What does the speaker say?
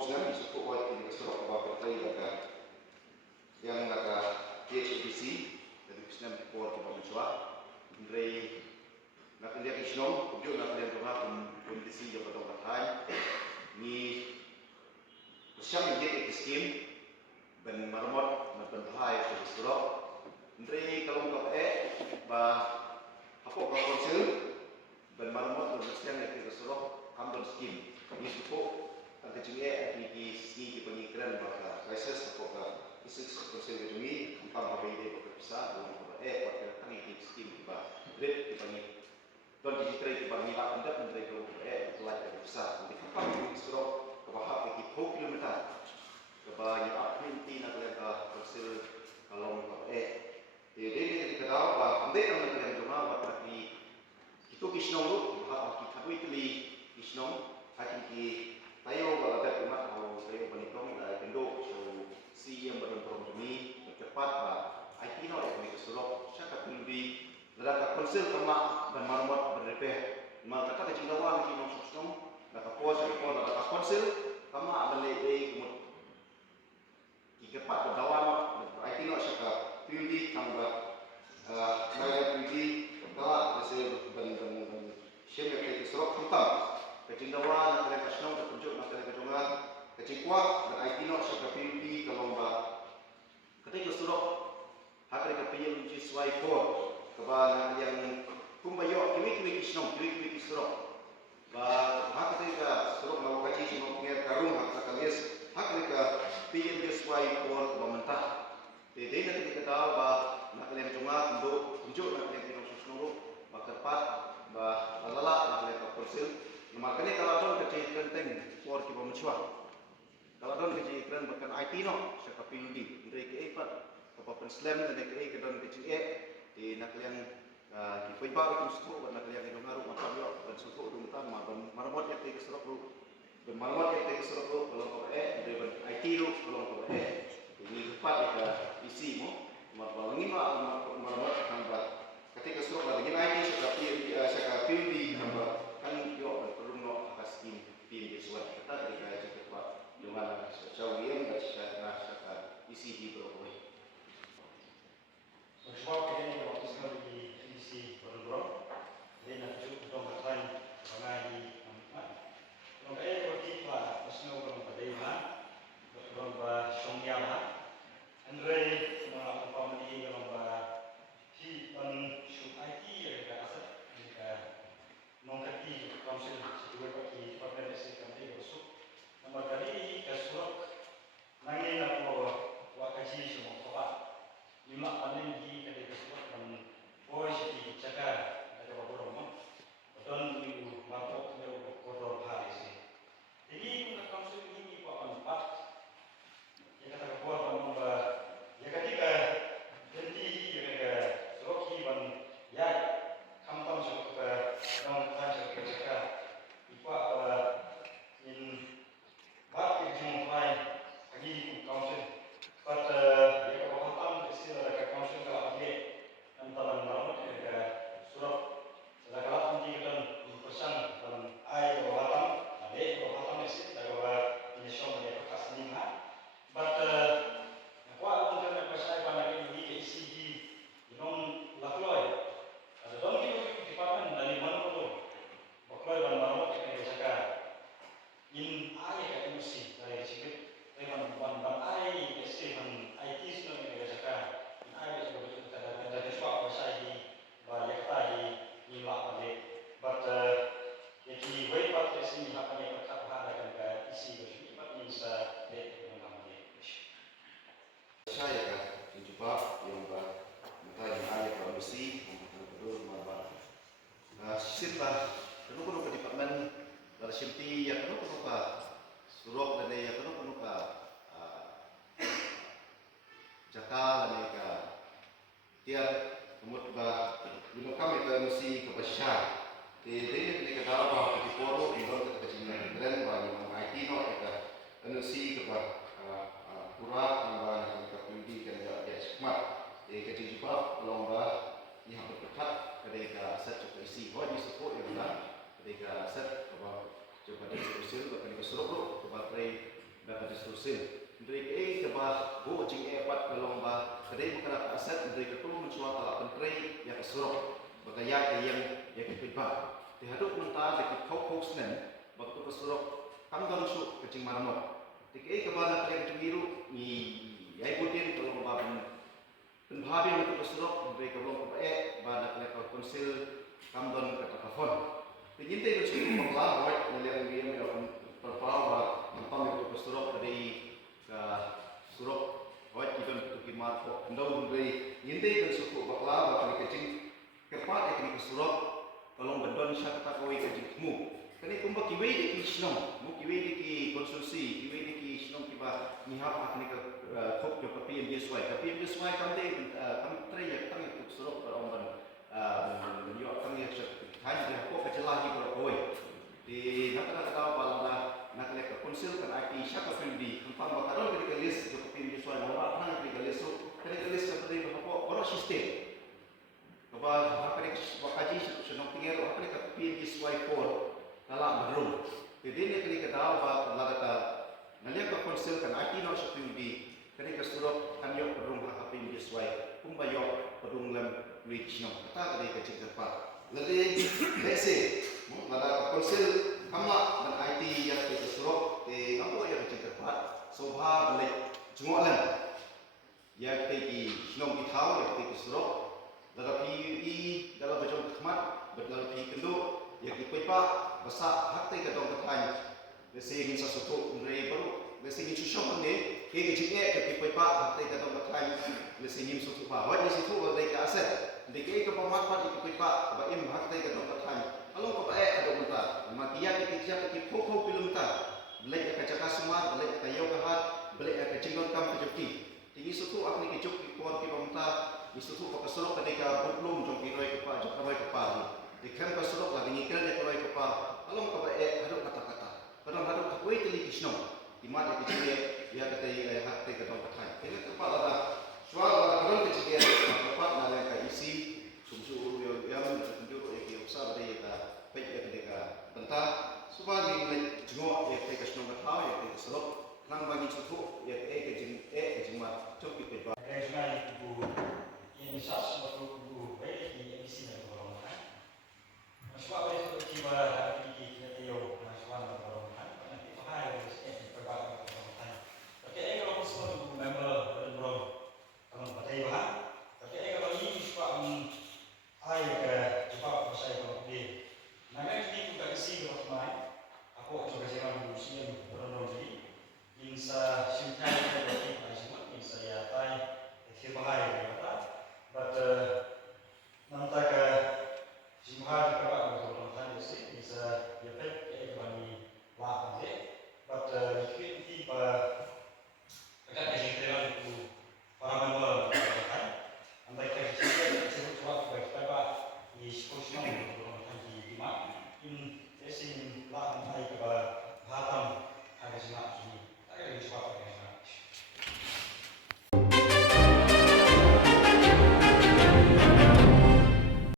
Slam disebut buat ini keserok bahwa pertai yang PHBC dari Slam buat kita mencoba dari nak lihat Islam, kemudian nak lihat rumah kondisi yang berdoa ni siang ini skim ben marmot na ben hai ke keserok dari kalau bah apa konsil ben marmot na siang ini keserok kambon skim ni supo ang kecilnya di sini pemikiran bahwa krisis apakah isu konsil ini entah apa ide bisa dalam pada kami di skim bah red dibanding dan di sini kita bagi anda menteri pelajar besar di kapal ini keserok kebahak bagi 10 kilometer kebanyakan aktiviti nak lihat konsil kalau jadi kita tahu bahwa anda yang mengenai cuma bahwa di itu kisnong itu bahwa kita tahu itu di kisnong akan di tayo kalau ada umat atau tayo penikong dari penduk so si yang beruntung demi cepat bah IT no yang keserok saya akan lebih dalam konsil kama dan marmot berrepair maka kata kecinawan di kisnong susung dapat puas dapat konsil kama berlebih kemudian cepat berdawan IT no saya pilih tambah saya pilih kalau hasil dan siapa yang keserok hitam kecinawan nak lepas nong tertunjuk nak lepas jongan kecikuat dan IT no saya pilih kalau mbak ketika keserok hak mereka pilih uji swai for kepada yang kumbayo kimi kisnong kimi keserok bah hak ketika keserok mau kaji semua pengen karung hak kalian hak mereka pilih uji swai for pemerintah jadi nanti kita tahu bah nak kalian jongan untuk tunjuk nak kalian pinong susnong bah tepat bah lalala nak kalian konsil makanya kalau don kecil kenteng for kita mencuat kalau don kecil keren bahkan IT no saya pilih di dari keempat kepapan slam dan dari ke don kecil di nak kalian di pembaru itu suku nak kalian itu ngaruh macam yo dan suku itu mutan marmot yang tiga serok lu dan marmot yang tiga serok lu kalau dari IT lu kalau ini tepat kita isi mo marmot ini marmot tambah ketika serok lagi IT saya pilih tambah kan yo perlu no akas tim Yesuat kita ketika kita buat dengan syawian dan secara isi di bawah. Sebab ini waktu sekali di isi berubah, dia nak cuci dong bertanya mengenai apa. Kalau waktu itu pasno orang berdaya, orang bersongya, Andre apa ni orang berhi shoot IT yang asal nongkati council dua bagi parliamentary committee besok nomor kali kesurok nangin apa wakaji semua kawan lima panen di kali kesurok dan voice di jaga ada beberapa rumah dan minggu mabuk minggu kotor hari ini jadi untuk council ini pak empat yang kata keluar nomor yang ketiga jadi yang suroki ban ya kampung suka orang orang suka ipa in bab yang lain lagi council but ya kalau hatam istilah dekat council kalau ada antara nama dekat surat dekat nanti kita pesan dalam air kalau hatam ada kalau hatam istilah dekat ini semua dekat kasihnya but apa untuk pesan pada ini ICG non lakloi ada dong kita department dari mana pun bakloi dan marmot kita bisa in ai ka emosi dari sini dengan ban ai estehan IT sudah kita bisa in ai sudah kita ada sebab bahasa ini banyak tadi in la ade but jadi way part sini apa yang kita bahas kan isi ini pak bisa dengan kami Saya kan mencoba yang mentari ayat kalau besi betul mabak sirlah kenapa ke departemen dari simpi ya kenapa surok dan ya kenapa jakal dan ya tiap kemudian guna kami ke mesti ke besar jadi ketika tahu bahwa di poro di luar kecilan dan banyak IT no kita mesti ke pura tambah ke pendidikan ya smart jadi kecil juga lomba ini hampir ketat ketika set cukup isi bahwa di support yang benar ketika set coba dari usul bahkan ke suruh coba play seterusnya. Dari ke bah bu jing epat kalong bah kedai bukan aset dari ke perlu mencuat ala penteri yang kesurok bagaya yang kepibah. Dihadap mentah dari kau senen waktu kesurok kamdon su kecing maramot. Dari ke bah nak yang biru ni yai budin kalong bah penbahagian untuk kesurok dari kalong bah nak yang konsil kamdon kata kafon. Penyintai bersuku bakla buat nelayan dia yang berpawa tentang itu kesurok dari surok hoit iban tuki marko ndau ndai yinde kan suku bakla bakali kecing kepat ekni surok kalong bandon syakta koi kecing mu kani kumba kiwei di kisnom mu kiwei di konsumsi kiwei di kisnom kiba nihap akni ka khop yo kapi em swai kamte kamtre ya tang itu surok peromban yo tang ya syak han ya ko kecelah di koi di nakata kata balanda nakale ka konsil kan IT syaka pindi empang bakaron ketika list jo pindi soal nama nang ketika list seperti apa orang sistem kaba hakare wakaji sunong tingero hakare ka pindi soal 4 kala barum jadi ne ketika daw ba lagata nalia ka konsil kan IT no syaka pindi ketika surok kan yo barum ka pindi soal kumbayo padung lam reach no kata ketika cekapa lele lese lada konsil kama dan IT yang kita surok di apa yang kita cepat sobha balik jumlah yang kita sinong kitau yang kita surok dalam PUI dalam bajang khidmat dalam PUI kendo yang kita pak besar hak kita dong ketanya lesi ingin sesuatu mulai baru lesi ingin susah ni kita jika kita pak hak kita dong ketanya lesi ingin sesuatu bahawa di situ ada kita aset di kita pemanfaat kita pak baim hak kita dong ketanya kalau kau ada muta, makia kita pokok belum tak, beli kerja kasumar, beli kerja yogahat, beli kerja cinggon kam kejoki. Tinggi suatu akni kejoki kuat kita muta, di suatu kau keserok ketika belum jompi roi kepa, jompi roi kepa. Di kem keserok lagi nikah dia roi kepa. Kalau kau ada kata-kata, kadang ada aku itu lagi kisno, di mana kita lihat dia kata hati kita bertanya. Ini kepa ada soal kadang kita kepa nalar isi sumsu yang tunjuk yang usah dari baik ketika tentang supaya kita jenguk kita senang bertahu kita serap nang bagi cukup kita jengmat cukup kita. Kerana itu ini satu baik di sini orang. Sebab itu kita